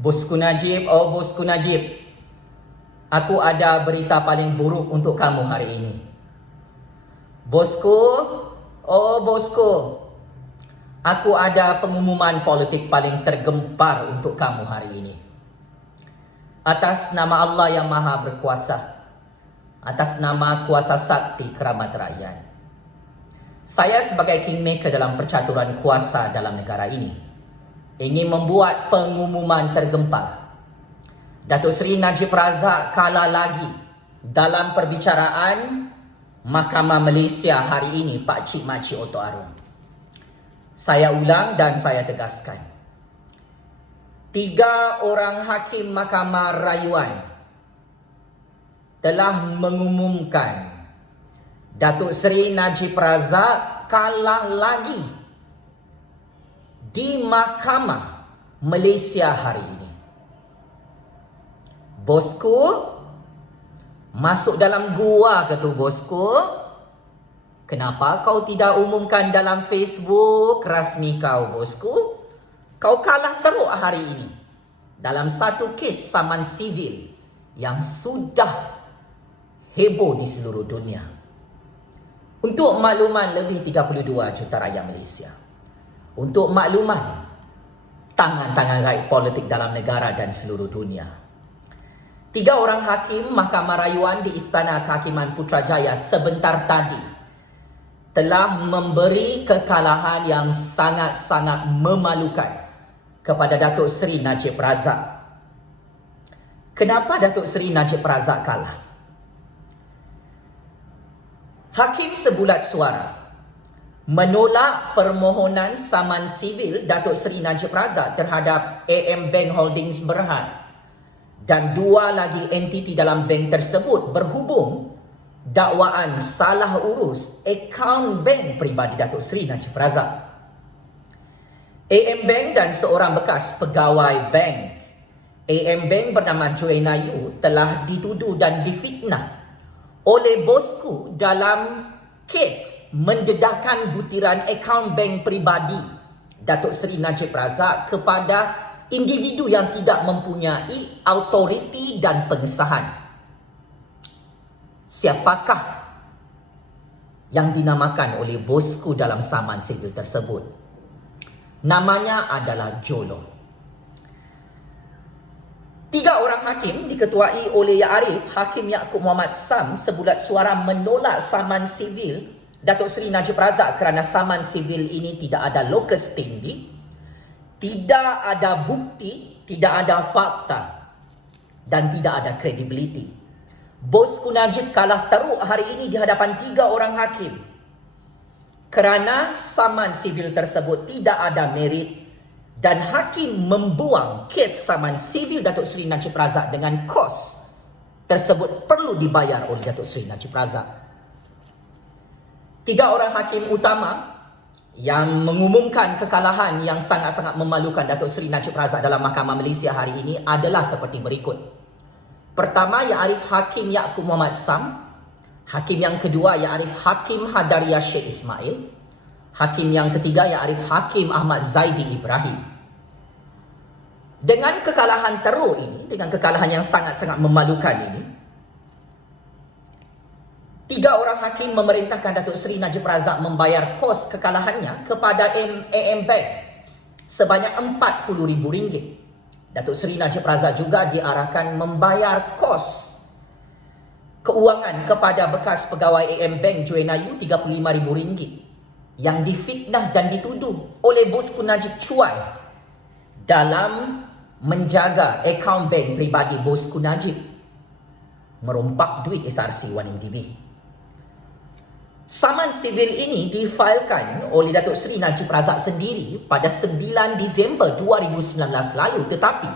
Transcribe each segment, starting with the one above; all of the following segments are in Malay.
Bosku Najib, oh bosku Najib, aku ada berita paling buruk untuk kamu hari ini. Bosku, oh bosku, aku ada pengumuman politik paling tergempar untuk kamu hari ini. Atas nama Allah yang Maha Berkuasa, atas nama kuasa sakti keramat rakyat, saya sebagai kingmaker dalam percaturan kuasa dalam negara ini ingin membuat pengumuman tergempar. Datuk Seri Najib Razak kalah lagi dalam perbicaraan Mahkamah Malaysia hari ini, Pak Cik Makcik Oto Arum. Saya ulang dan saya tegaskan, 3 orang hakim Mahkamah Rayuan telah mengumumkan Datuk Seri Najib Razak kalah lagi di Mahkamah Malaysia hari ini. Bosku, masuk dalam gua ke tu bosku? Kenapa kau tidak umumkan dalam Facebook rasmi kau bosku? Kau kalah teruk hari ini dalam satu kes saman sivil yang sudah heboh di seluruh dunia. Untuk makluman lebih 32 juta rakyat Malaysia. Untuk makluman tangan-tangan rakyat politik dalam negara dan seluruh dunia. 3 orang hakim Mahkamah Rayuan di Istana Kehakiman Putrajaya sebentar tadi telah memberi kekalahan yang sangat-sangat memalukan kepada Datuk Seri Najib Razak. Kenapa Datuk Seri Najib Razak kalah? Hakim sebulat suara menolak permohonan saman sivil Datuk Seri Najib Razak terhadap AM Bank Holdings Berhad dan 2 lagi entiti dalam bank tersebut berhubung dakwaan salah urus akaun bank peribadi Datuk Seri Najib Razak. AM Bank dan seorang bekas pegawai bank AM Bank bernama Joanna Yu telah dituduh dan difitnah oleh bosku dalam kes mendedahkan butiran akaun bank peribadi Datuk Seri Najib Razak kepada individu yang tidak mempunyai autoriti dan pengesahan. Siapakah yang dinamakan oleh bosku dalam saman sivil tersebut? Namanya adalah Jolo. 3 orang hakim diketuai oleh Ya Arif, Hakim Yaakob Mohamed Sam sebulat suara menolak saman sivil Datuk Seri Najib Razak kerana saman sivil ini tidak ada locus standi, tidak ada bukti, tidak ada fakta dan tidak ada kredibiliti. Bosku Najib kalah teruk hari ini di hadapan 3 orang hakim kerana saman sivil tersebut tidak ada merit dan hakim membuang kes saman sivil Datuk Seri Najib Razak dengan kos tersebut perlu dibayar oleh Datuk Seri Najib Razak. 3 orang hakim utama yang mengumumkan kekalahan yang sangat-sangat memalukan Datuk Seri Najib Razak dalam Mahkamah Malaysia hari ini adalah seperti berikut. Pertama, Ya Arif Hakim Yaakob Mohamed Sam. Hakim yang kedua, Ya Arif Hakim Hadaria Sheikh Ismail. Hakim yang ketiga, Ya Arif Hakim Ahmad Zaidi Ibrahim. Dengan kekalahan teruk ini, dengan kekalahan yang sangat-sangat memalukan ini, 3 orang hakim memerintahkan Datuk Seri Najib Razak membayar kos kekalahannya kepada AM Bank sebanyak RM40,000. Datuk Seri Najib Razak juga diarahkan membayar kos keuangan kepada bekas pegawai AM Bank Joanna Yu RM35,000 yang difitnah dan dituduh oleh bosku Najib cuai dalam menjaga akaun bank peribadi bosku Najib, merompak duit SRC 1MDB. Saman sivil ini difailkan oleh Datuk Seri Najib Razak sendiri pada 9 Disember 2019 lalu, tetapi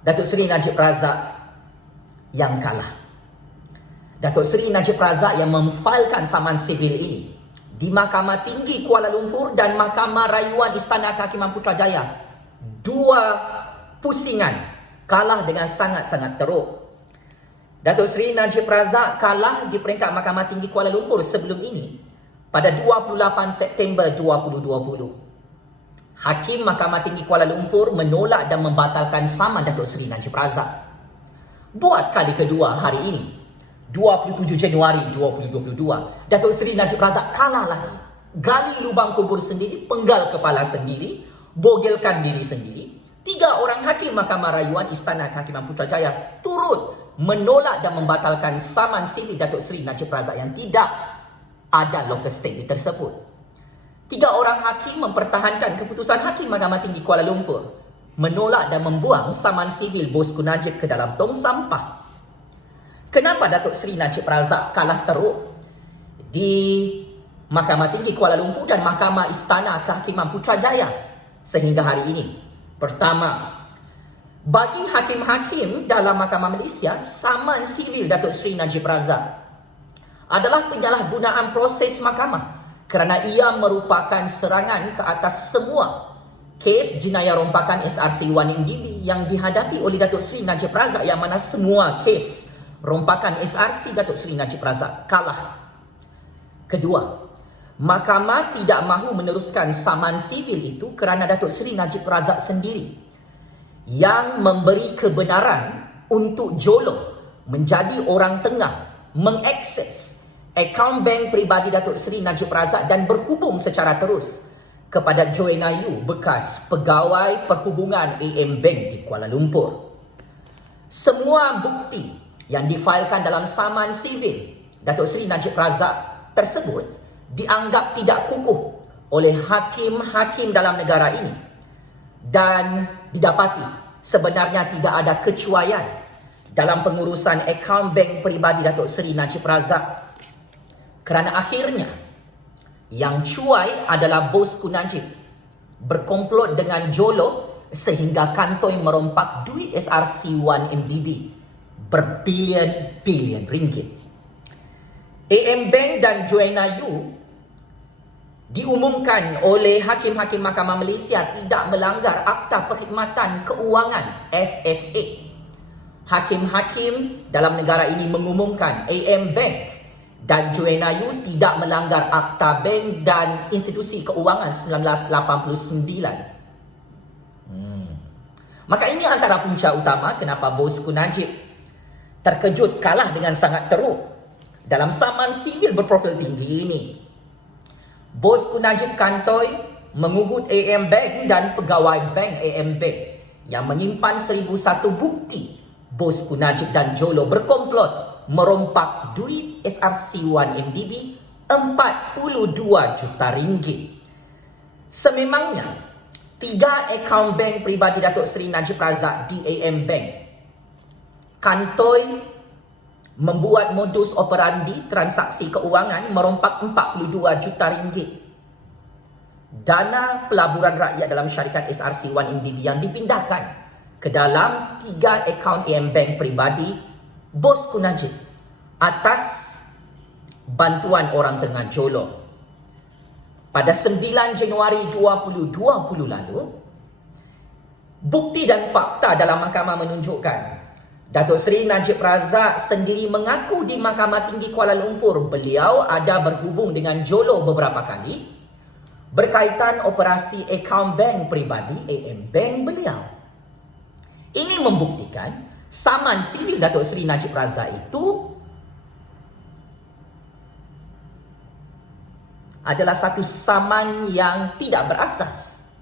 Datuk Seri Najib Razak yang kalah. Datuk Seri Najib Razak yang memfailkan saman sivil ini di Mahkamah Tinggi Kuala Lumpur dan Mahkamah Rayuan Istana Kehakiman Putrajaya, 2 pusingan kalah dengan sangat-sangat teruk. Datuk Seri Najib Razak kalah di peringkat Mahkamah Tinggi Kuala Lumpur sebelum ini pada 28 September 2020. Hakim Mahkamah Tinggi Kuala Lumpur menolak dan membatalkan saman Datuk Seri Najib Razak. Buat kali kedua hari ini, 27 Januari 2022, Datuk Seri Najib Razak kalah lagi. Gali lubang kubur sendiri, penggal kepala sendiri, bogelkan diri sendiri. 3 orang hakim Mahkamah Rayuan Istana Kehakiman Putrajaya turut menolak dan membatalkan saman sivil Datuk Seri Najib Razak yang tidak ada locus standi tersebut. 3 orang hakim mempertahankan keputusan Hakim Mahkamah Tinggi Kuala Lumpur menolak dan membuang saman sivil Bosku Najib ke dalam tong sampah. Kenapa Datuk Seri Najib Razak kalah teruk di Mahkamah Tinggi Kuala Lumpur dan Mahkamah Istana Kehakiman Putrajaya sehingga hari ini? Pertama, bagi hakim-hakim dalam Mahkamah Malaysia, saman sivil Datuk Seri Najib Razak adalah penyalahgunaan proses mahkamah kerana ia merupakan serangan ke atas semua kes jenayah rompakan SRC1 MDB yang dihadapi oleh Datuk Seri Najib Razak, yang mana semua kes rompakan SRC Datuk Seri Najib Razak kalah. Kedua, mahkamah tidak mahu meneruskan saman sivil itu kerana Datuk Seri Najib Razak sendiri yang memberi kebenaran untuk Jolo menjadi orang tengah mengakses akaun bank peribadi Datuk Seri Najib Razak dan berhubung secara terus kepada Joanna Yu, bekas pegawai perhubungan AM Bank di Kuala Lumpur. Semua bukti yang difailkan dalam saman sivil Datuk Seri Najib Razak tersebut dianggap tidak kukuh oleh hakim-hakim dalam negara ini dan didapati sebenarnya tidak ada kecuaian dalam pengurusan akaun bank peribadi Datuk Seri Najib Razak. Kerana akhirnya yang cuai adalah Bosku Najib berkomplot dengan Jolo sehingga kantoi merompak duit SRC1 MDB berbilion-bilion ringgit. AM Bank dan Joanna Yu diumumkan oleh hakim-hakim Mahkamah Malaysia tidak melanggar Akta Perkhidmatan Keuangan FSA. Hakim-hakim dalam negara ini mengumumkan AM Bank dan Joanna Yu tidak melanggar Akta Bank dan Institusi Keuangan 1989. Maka ini antara punca utama kenapa Bosku Najib terkejut kalah dengan sangat teruk dalam saman sivil berprofil tinggi ini. Bosku Najib kantoi mengugut AM Bank dan pegawai bank AM Bank yang menyimpan 1001 bukti Bosku Najib dan Jolo berkomplot merompak duit SRC1 MDB 42 juta ringgit. Sememangnya 3 akaun bank peribadi Datuk Seri Najib Razak di AM Bank kantoi membuat modus operandi transaksi keuangan merompak 42 juta ringgit. Dana pelaburan rakyat dalam syarikat SRC1 MDB yang dipindahkan ke dalam 3 akaun AM Bank peribadi Bosku Najib atas bantuan orang tengah Jolo. Pada 9 Januari 2020 lalu, bukti dan fakta dalam mahkamah menunjukkan Datuk Seri Najib Razak sendiri mengaku di Mahkamah Tinggi Kuala Lumpur beliau ada berhubung dengan Jolo beberapa kali berkaitan operasi akaun bank peribadi AM Bank beliau. Ini membuktikan saman sivil Datuk Seri Najib Razak itu adalah satu saman yang tidak berasas.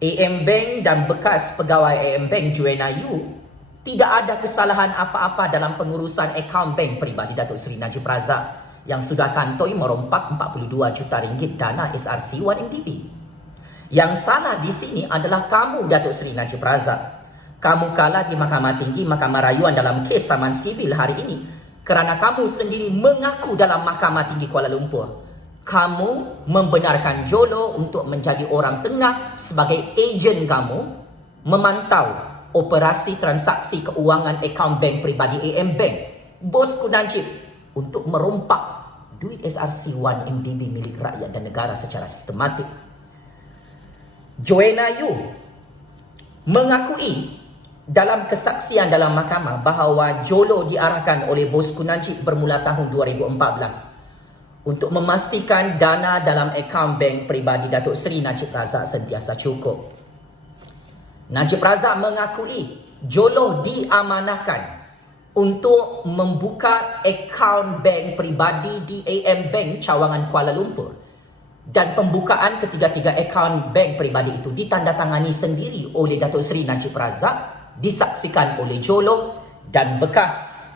AM Bank dan bekas pegawai AM Bank Joanna Yu tidak ada kesalahan apa-apa dalam pengurusan akaun bank peribadi Datuk Seri Najib Razak yang sudah kantoi merompak 42 juta ringgit dana SRC1 MDB. Yang salah di sini adalah kamu, Datuk Seri Najib Razak. Kamu kalah di Mahkamah Tinggi, Mahkamah Rayuan dalam kes saman sivil hari ini kerana kamu sendiri mengaku dalam Mahkamah Tinggi Kuala Lumpur kamu membenarkan Jolo untuk menjadi orang tengah sebagai ejen kamu memantau operasi transaksi keuangan akaun bank peribadi AM Bank Bosku Najib untuk merompak duit SRC1 MDB milik rakyat dan negara secara sistematik. Joanna Yu mengakui dalam kesaksian dalam mahkamah bahawa Jolo diarahkan oleh Bosku Najib bermula tahun 2014 untuk memastikan dana dalam akaun bank peribadi Datuk Seri Najib Razak sentiasa cukup. Najib Razak mengakui Joloh diamanahkan untuk membuka akaun bank peribadi di AM Bank Cawangan Kuala Lumpur, dan pembukaan ketiga-tiga akaun bank peribadi itu ditandatangani sendiri oleh Datuk Seri Najib Razak, disaksikan oleh Joloh dan bekas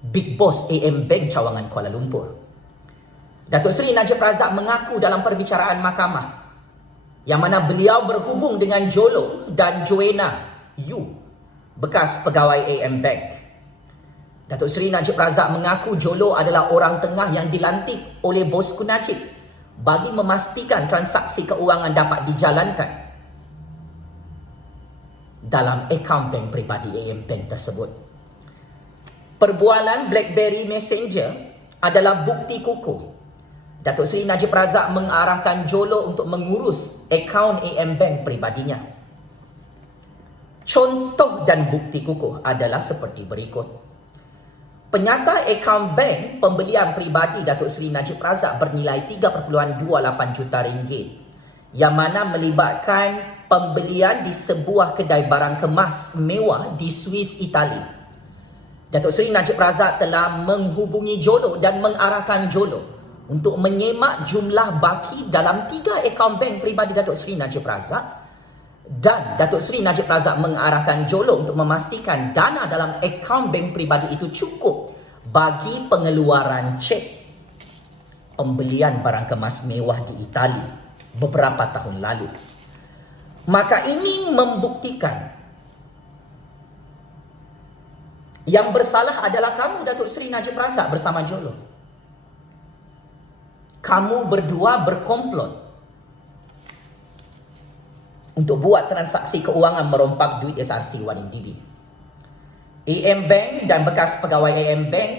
Big Boss AM Bank Cawangan Kuala Lumpur. Datuk Seri Najib Razak mengaku dalam perbicaraan mahkamah yang mana beliau berhubung dengan Joloh dan Joanna Yu, bekas pegawai AM Bank. Datuk Seri Najib Razak mengaku Joloh adalah orang tengah yang dilantik oleh bosku Najib bagi memastikan transaksi keuangan dapat dijalankan dalam akaun bank peribadi AM Bank tersebut. Perbualan BlackBerry Messenger adalah bukti kukuh. Datuk Seri Najib Razak mengarahkan Joloh untuk mengurus akaun AM Bank peribadinya. Contoh dan bukti kukuh adalah seperti berikut. Penyata akaun bank pembelian peribadi Datuk Seri Najib Razak bernilai 3.28 juta ringgit yang mana melibatkan pembelian di sebuah kedai barang kemas mewah di Swiss, Itali. Datuk Seri Najib Razak telah menghubungi Joloh dan mengarahkan Joloh untuk menyemak jumlah baki dalam 3 akaun bank peribadi Datuk Seri Najib Razak, dan Datuk Seri Najib Razak mengarahkan Joloh untuk memastikan dana dalam akaun bank peribadi itu cukup bagi pengeluaran cek pembelian barang kemas mewah di Itali beberapa tahun lalu. Maka ini membuktikan yang bersalah adalah kamu, Datuk Seri Najib Razak bersama Joloh. Kamu berdua berkomplot untuk buat transaksi keuangan merompak duit SRC1MDB. AM Bank dan bekas pegawai AM Bank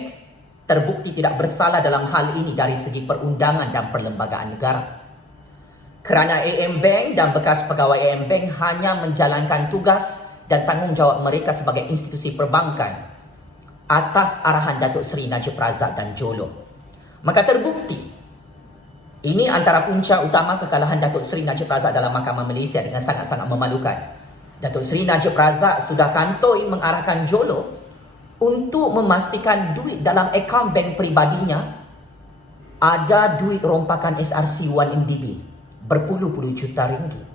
terbukti tidak bersalah dalam hal ini dari segi perundangan dan perlembagaan negara. Kerana AM Bank dan bekas pegawai AM Bank hanya menjalankan tugas dan tanggungjawab mereka sebagai institusi perbankan atas arahan Datuk Seri Najib Razak dan Joloh. Maka terbukti ini antara punca utama kekalahan Datuk Seri Najib Razak dalam Mahkamah Malaysia dengan sangat-sangat memalukan. Datuk Seri Najib Razak sudah kantoi mengarahkan Joloh untuk memastikan duit dalam akaun bank peribadinya ada duit rompakan SRC1MDB berpuluh-puluh juta ringgit.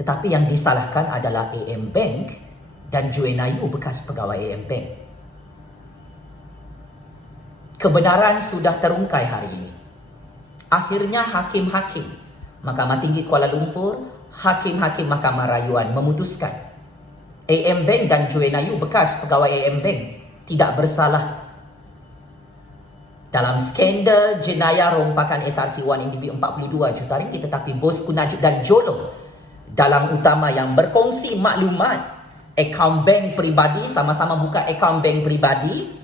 Tetapi yang disalahkan adalah AM Bank dan Joanna Yu, bekas pegawai AM Bank. Kebenaran sudah terungkai hari ini. Akhirnya hakim-hakim Mahkamah Tinggi Kuala Lumpur, hakim-hakim Mahkamah Rayuan memutuskan AM Bank dan Joanna Yu, bekas pegawai AM Bank, tidak bersalah dalam skandal jenayah rompakan SRC1MDB 42 juta ringgit. Tetapi bosku Najib dan Joloh dalam utama yang berkongsi maklumat akaun bank peribadi, sama-sama buka akaun bank peribadi,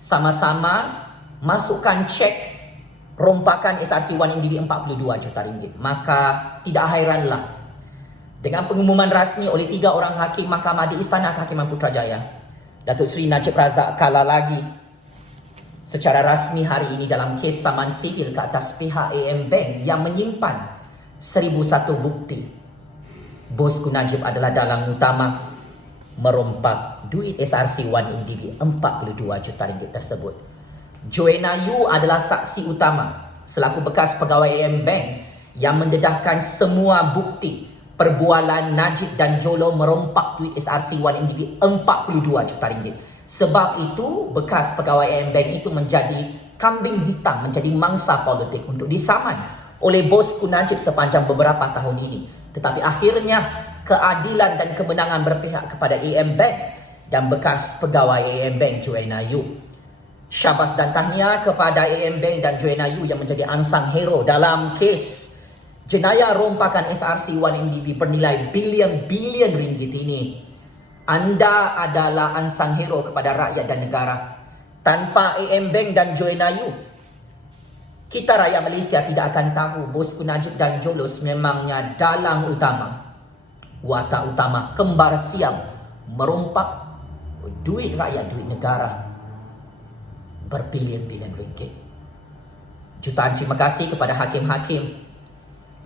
sama-sama masukkan cek rompakan SRC1MDB 42 juta ringgit. Maka tidak hairanlah dengan pengumuman rasmi oleh 3 orang hakim mahkamah di Istana Kehakiman Putrajaya, Datuk Seri Najib Razak kalah lagi secara rasmi hari ini dalam kes saman sivil ke atas pihak AM Bank yang menyimpan 1001 bukti bosku Najib adalah dalang utama merompak duit SRC1MDB 42 juta ringgit tersebut. Joanna Yu adalah saksi utama selaku bekas pegawai AM Bank yang mendedahkan semua bukti perbualan Najib dan Joloh merompak duit SRC1MDB 42 juta ringgit. Sebab itu bekas pegawai AM Bank itu menjadi kambing hitam, menjadi mangsa politik untuk disaman oleh bosku Najib sepanjang beberapa tahun ini. Tetapi akhirnya keadilan dan kemenangan berpihak kepada AM Bank dan bekas pegawai AM Bank Joanna Yu. Syabas dan tahniah kepada AM Bank dan Joanna Yu yang menjadi unsung hero dalam kes jenayah rompakan SRC1MDB bernilai bilion-bilion ringgit ini. Anda adalah unsung hero kepada rakyat dan negara. Tanpa AM Bank dan Joanna Yu, kita rakyat Malaysia tidak akan tahu bosku Najib dan Joloh memangnya dalang utama, watak utama, kembar siam merompak duit rakyat, duit negara. berbilion-bilion ringgit. Jutaan terima kasih kepada hakim-hakim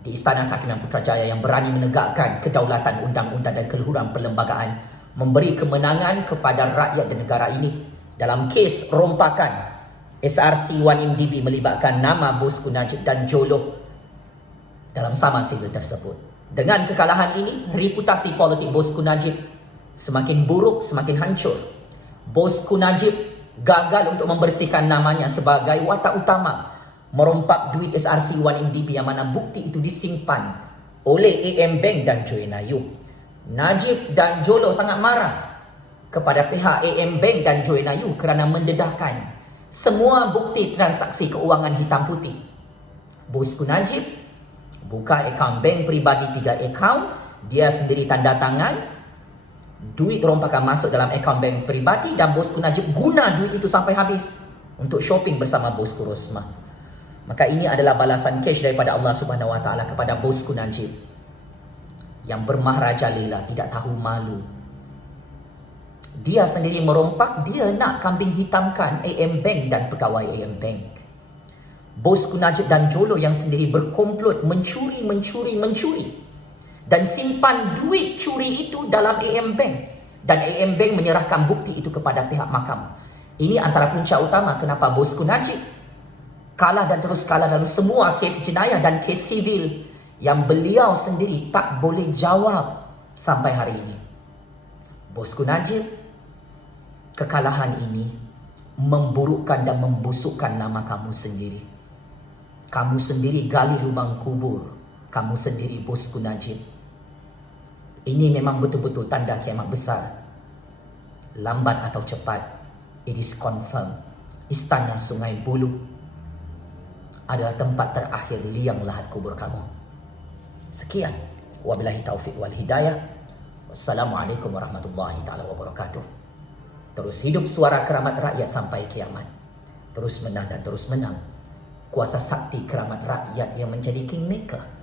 di Istana Kehakiman Putrajaya yang berani menegakkan kedaulatan undang-undang dan keluhuran perlembagaan, memberi kemenangan kepada rakyat dan negara ini dalam kes rompakan SRC 1MDB melibatkan nama Bosku Najib dan Jolo dalam saman sivil tersebut. Dengan kekalahan ini, reputasi politik Bosku Najib semakin buruk, semakin hancur. Bosku Najib gagal untuk membersihkan namanya sebagai watak utama merompak duit SRC 1MDB yang mana bukti itu disimpan oleh AM Bank dan Join Ayu. Najib dan Jolo sangat marah kepada pihak AM Bank dan Join Ayu kerana mendedahkan semua bukti transaksi keuangan hitam putih. Bosku Najib buka akaun bank peribadi 3 akaun, dia sendiri tanda tangan, duit rompakan masuk dalam akaun bank peribadi dan Bosku Najib guna duit itu sampai habis untuk shopping bersama Bosku Rosmah. Maka ini adalah balasan cash daripada Allah Subhanahu Wa Taala kepada Bosku Najib yang bermahrajalela, tidak tahu malu. Dia sendiri merompak, dia nak kambing hitamkan AM Bank dan pegawai AM Bank. Bosku Najib dan Jolo yang sendiri berkomplot mencuri dan simpan duit curi itu dalam AM Bank, dan AM Bank menyerahkan bukti itu kepada pihak mahkamah. Ini antara punca utama kenapa Bosku Najib kalah dan terus kalah dalam semua kes jenayah dan kes sivil yang beliau sendiri tak boleh jawab sampai hari ini. Bosku Najib, kekalahan ini memburukkan dan membusukkan nama kamu sendiri. Kamu sendiri gali lubang kubur. Kamu sendiri Bosku Najib. Ini memang betul-betul tanda kiamat besar. Lambat atau cepat, it is confirmed. Istana Sungai Buloh adalah tempat terakhir liang lahat kubur kamu. Sekian. Wabillahi taufiq wal hidayah. Wassalamualaikum warahmatullahi taala wabarakatuh. Terus hidup suara keramat rakyat sampai kiamat. Terus menang dan terus menang. Kuasa sakti keramat rakyat yang menjadi kingmaker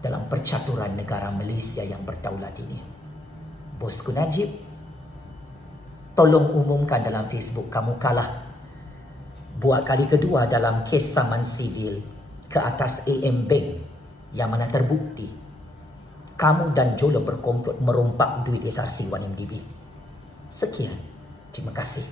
dalam percaturan negara Malaysia yang berdaulat ini. Bosku Najib, tolong umumkan dalam Facebook kamu kalah buat kali kedua dalam kes saman sivil ke atas AM Bank yang mana terbukti kamu dan Jolo berkomplot merompak duit SRC 1MDB. Sekian. Terima kasih.